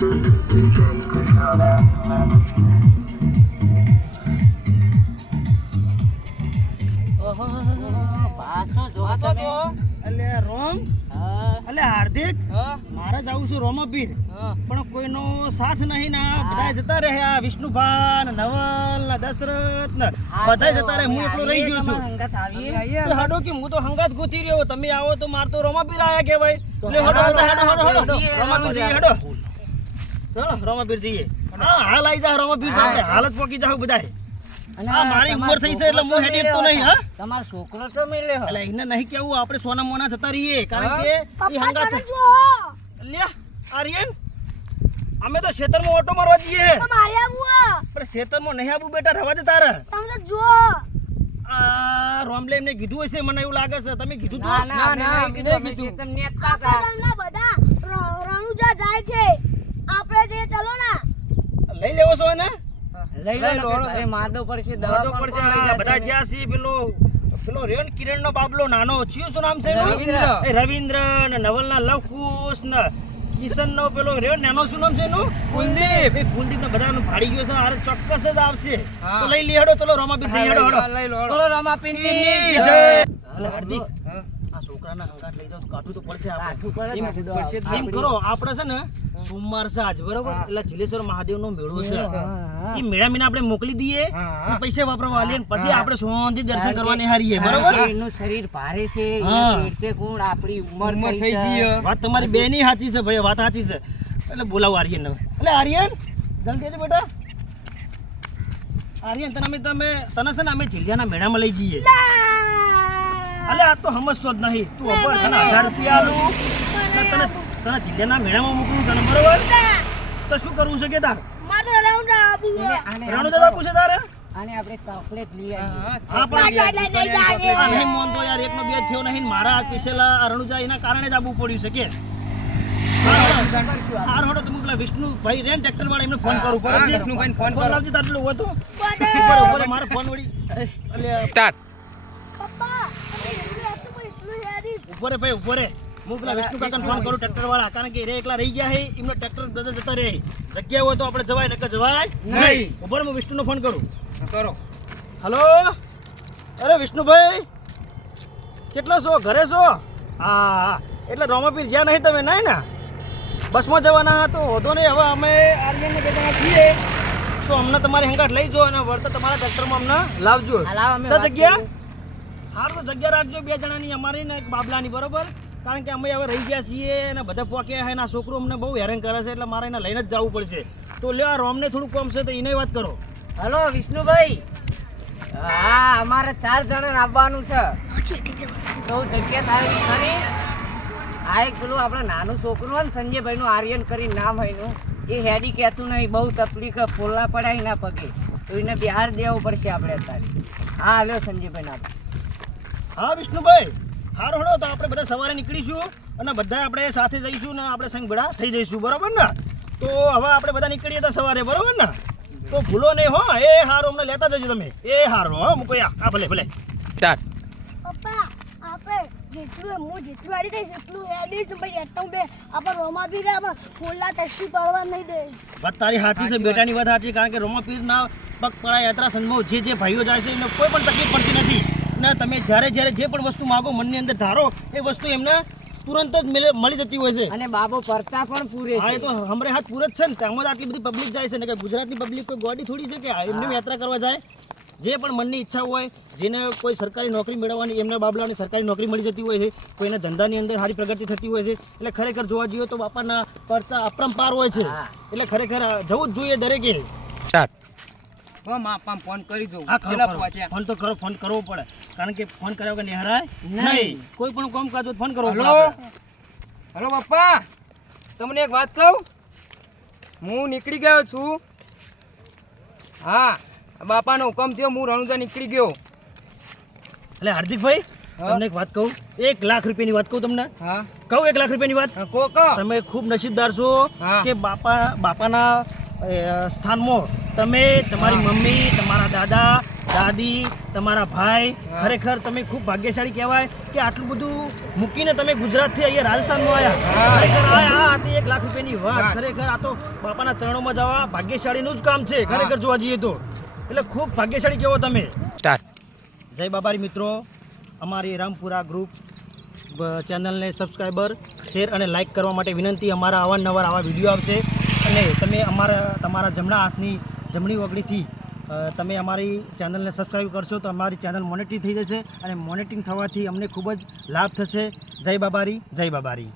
હાર્દિક મારે જવું છું રોમાપીર પણ કોઈનો સાથ નહીં ના બધા જતા રહ્યા વિષ્ણુભા ને નવલ ને દશરથ ને બધા જતા રહ્યા હું એકલો રહી ગયો છું હાડો કે હું તો હંગાત ગોતી રહ્યો તમે આવો તો માર તો રોમાપીર આયા કેવાય એટલે હડો રોમાપીર જઈએ હડો ચલો રોમાપીર જઈએ હાલ આવી જા રોમાપીર આપણે હાલત પોકી જાવ બધા આ મારી ઉંમર થઈ છે એટલે હું હેડી તો નહીં હા તમારો છોકરો તો મિલે હો એટલે એને નહીં કેવું આપણે સોના મોના જતા રહીએ કારણ કે ઈ હંગાત લે આર્યન અમે તો ખેતરમાં ઓટો મારવા જઈએ મારે આવું પણ ખેતરમાં નહીં આવું બેટા રહેવા દે તારે તમે તો જો આ રોમલે એમને કીધું હશે મને એવું લાગે છે તમે કીધું તો ના કીધું તમને નેતા આપણા બધા રણુજા જાય છે આપણે જે ચલો ના લઈ લેવો છો ને લઈ લો અરે માદો પડશે દવા પડશે આ બધા જ્યાં છે પેલો રેણ કિરણ નો બાબલો નાનો ચિયો શું નામ છે રવિન્દ્ર ને નવલ ના લવકુશ ને કિશન નો પેલો રેણ નાનો શું નામ છે એનું કુલદીપ એ કુલદીપ ને બધાનું ભાડી ગયો છે આ ચોક્કસ જ આવશે તો લઈ લી હેડો ચલો રોમાપીર જઈ હેડો લઈ લો ચલો રોમાપીર ની જય હાર્દિક આ છોકરાના હંગાટ લઈ જાવ કાઠું તો પડશે આપણે એમ કરો આપણે છે ને સોમવાર છે આજ બરોબર એટલે જિલેશ્વર મહાદેવ નો મેળો છે ઈ મેળામીને આપણે મોકલી દઈએ અને પૈસા વાપરવા આલીએ પછી આપણે સોંધી દર્શન કરવાની હારીએ બરોબર એનું શરીર ભારે છે એટલે કોણ આપણી ઉંમર થઈ ગઈ વાત તમારી બેની સાચી છે ભાઈ વાત સાચી છે એટલે બોલાવો આર્યન ને એટલે આર્યન જલ્દી આવજો બેટા આર્યન તને છે ને અમે જિલ્લાના મેળામાં લઈ જઈએ અલે આ તો સમજતો જ નહીં તું અબર તને 1000 રૂપિયા આલું તને જિલ્લાના મેળામાં મોકલું તને બરોબર તો શું કરવું છે કે તાર મારે રણુજા આવું રણુજા આપું છે તારે આને આપણે ચોકલેટ લઈ આવીએ આપણે નહીં મોન તો યાર એકનો બે થયો નહીં મારા આ સ્પેશિયલ આ રણુજા એના કારણે જ આવવું પડ્યું છે કે હાર હોડો તમે પેલા વિષ્ણુભાઈ રેન ટ્રેક્ટર વાળા એમને ફોન કરું પર વિષ્ણુભાઈ ફોન કરો લાવજે તાર પેલો હતો ઉપર મારો ફોન વળી એટલે સ્ટાર્ટ પપ્પા એટલું યારી ઉપરે ભાઈ ઉપરે હું પેલા વિષ્ણુ કાકાને ફોન કરું ટ્રેક્ટર વાળા કારણ કે રે એકલા રહી ગયા હે એમનો ટ્રેક્ટર બધા જતા રહે જગ્યા હોય તો આપણે જવાય નકર જવાય નહીં ઉપર હું વિષ્ણુનો ફોન કરું કરો હલો અરે વિષ્ણુભાઈ કેટલા છો ઘરે છો હા એટલે રોમાપીર જ્યાં નહીં તમે નહીં ને બસમાં જવાના તો હોતો નહીં હવે અમે આર્યનને બે જણા છીએ તો અમને તમારી હંગાટ લઈ જો અને વળતા તમારા ટ્રેક્ટરમાં અમને લાવજો જગ્યા હાર તો જગ્યા રાખજો બે જણાની અમારી ને એક બાબલાની બરોબર કારણ કે અમે હવે રહી ગયા છીએ અને બધા પોક્યા છે અને આ છોકરો અમને બહુ હેરાન કરે છે એટલે મારે એને લઈને જ જવું પડશે તો લ્યો આ રોમને થોડું કોમ છે તો એને વાત કરો હલો વિષ્ણુભાઈ હા અમારે 4 જણા આવવાનું છે તો જગ્યા થાય ખરી આ એક પેલું આપણે નાનું છોકરું હોય ને સંજયભાઈ નું આર્યન કરીને નામ હોય નું એ હેડી કહેતું નહીં બહુ તકલીફ ફોલ્લા પડાય ના પગે તો એને બિહાર દેવું પડશે આપણે અત્યારે હા લ્યો સંજયભાઈ નામ હા વિષ્ણુભાઈ હાર હળો તો આપણે બધા સવારે નીકળીશું અને બધા આપણે સાથે જઈશું ને આપણે સંગ ભેળા થઈ જઈશું બરોબર ને તો હવે આપણે બધા નીકળીએ તો સવારે બરોબર ને તો ભૂલો નહીં હો એ હારો અમને લેતા જજો તમે એ હારો હો મૂકો આ ભલે ભલે સ્ટાર્ટ પપ્પા આપણે જેટલું આડી દઈશ એટલું એડીશ ભાઈ એટલું બે આપણે રોમાપીર આપણે ફોલ્લા તસ્સી પડવા નહીં દે વાત તારી સાચી છે બેટાની વાત સાચી કારણ કે રોમાપીર ના પગ પડા યાત્રા સંઘમાં જે ભાઈઓ જાય છે એમને કોઈ પણ તકલીફ પડતી નથી ને તમે જ્યારે જે પણ વસ્તુ માગો મનની અંદર ધારો એ વસ્તુ એમને તુરંત જ મળી જતી હોય છે અને બાબો પરચા પણ પૂરે છે હા એ તો હમરે હાથ પૂરે જ છે ને તેમાં આટલી બધી પબ્લિક જાય છે ને કે ગુજરાતની પબ્લિક કોઈ ગોડી થોડી છે કે એમને યાત્રા કરવા જાય જે પણ મનની ઈચ્છા હોય જેને કોઈ સરકારી નોકરી મેળવવાની એમના બાબલાને સરકારી નોકરી મળી જતી હોય છે કોઈને ધંધાની અંદર સારી પ્રગતિ થતી હોય છે એટલે ખરેખર જોવા જઈએ તો બાપાના પરચા અપરંપાર હોય છે એટલે ખરેખર જવું જ જોઈએ દરેકે સ્ટાર્ટ ફોન કરી દઉં ફોન તો કરો ફોન કરવો પડે કારણ કે ફોન કર્યા વગર નિહારાય નહીં કોઈ પણ કામ કાજ ફોન કરવો પડે હલો પપ્પા તમને એક વાત કહું હું નીકળી ગયો છું હા બાપાનો હુકમ થયો હું રણુજા નીકળી ગયો એટલે હાર્દિકભાઈ તમને એક વાત કહું 1 લાખ રૂપિયાની વાત કહું તમને કહું 1 લાખ રૂપિયાની વાત કો તમે ખૂબ નસીબદાર છો કે બાપાના સ્થાનમાં તમે તમારી મમ્મી, તમારા દાદા, દાદી, તમારા ભાઈ, ખરેખર તમે ખૂબ ભાગ્યશાળી કહેવાય કે આટલું બધું મૂકીને તમે ગુજરાતથી અહીંયા રાજસ્થાનમાં આવ્યા. ખરેખર આ હતી 1 લાખ રૂપિયાની વાત. ખરેખર આ તો બાપાના ચરણોમાં જવા ભાગ્યશાળીનું જ કામ છે ખરેખર જોવા જઈએ તો. એટલે ખૂબ ભાગ્યશાળી કહેવો તમે. જય બાબારી મિત્રો, અમારી રામપુરા ગ્રુપ ચેનલને સબસ્ક્રાઈબર, શેર અને લાઇક કરવા માટે વિનંતી. અમારા અવારનવાર આવા વિડીયો આવશે અને તમે તમારા જમણા હાથની જમણી ઓગળીથી તમે અમારી ચેનલને સબસ્ક્રાઈબ કરશો તો અમારી ચેનલ મોનેટિંગ થઈ જશે અને મોનેટિંગ થવાથી અમને ખૂબ જ લાભ થશે. જય બાબારી, જય બાબારી.